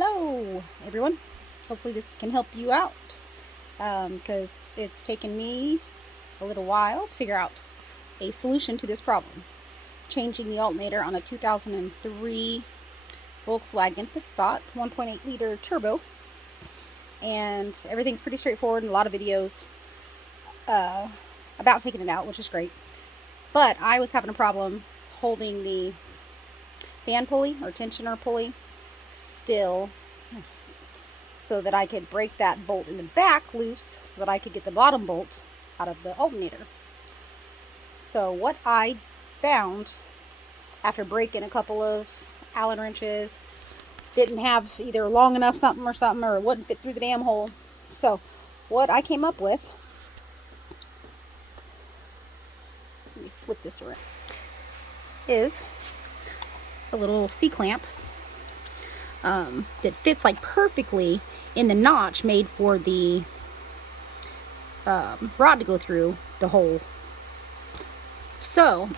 Hello everyone, hopefully this can help you out because it's taken me a little while to figure out a solution to this problem. Changing the alternator on a 2003 Volkswagen Passat 1.8 liter turbo, and everything's pretty straightforward and a lot of videos about taking it out, which is great. But I was having a problem holding the fan pulley or tensioner pulley still so that I could break that bolt in the back loose so that I could get the bottom bolt out of the alternator. So what I found after breaking a couple of Allen wrenches, didn't have either long enough something or it wouldn't fit through the damn hole. So what I came up with, let me flip this around, is a little C-clamp that fits like perfectly in the notch made for the rod to go through the hole. So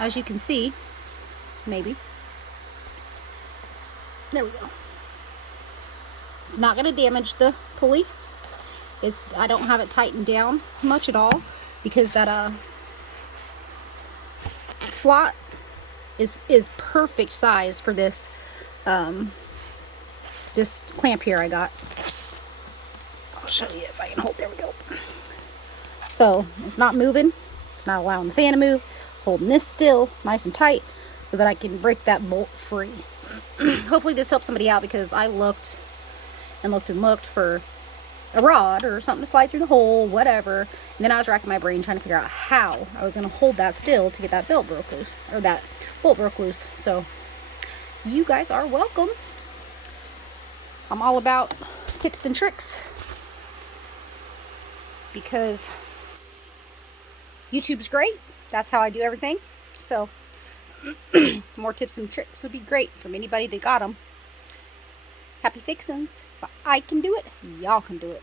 as you can see, maybe, there we go. It's not going to damage the pulley. I don't have it tightened down much at all because that slot is perfect size for this this clamp here I got. I'll show you if I can hold. There we go. So it's not moving. It's not allowing the fan to move. Holding this still nice and tight so that I can break that bolt free. Hopefully this helps somebody out, because I looked and looked for a rod or something to slide through the hole, whatever. And then I was racking my brain trying to figure out how I was going to hold that still to get that belt broke loose, or that bolt broke loose. So you guys are welcome. I'm all about tips and tricks because YouTube's great. That's how I do everything. So more tips and tricks would be great from anybody that got them. Happy fixins'. If I can do it, y'all can do it.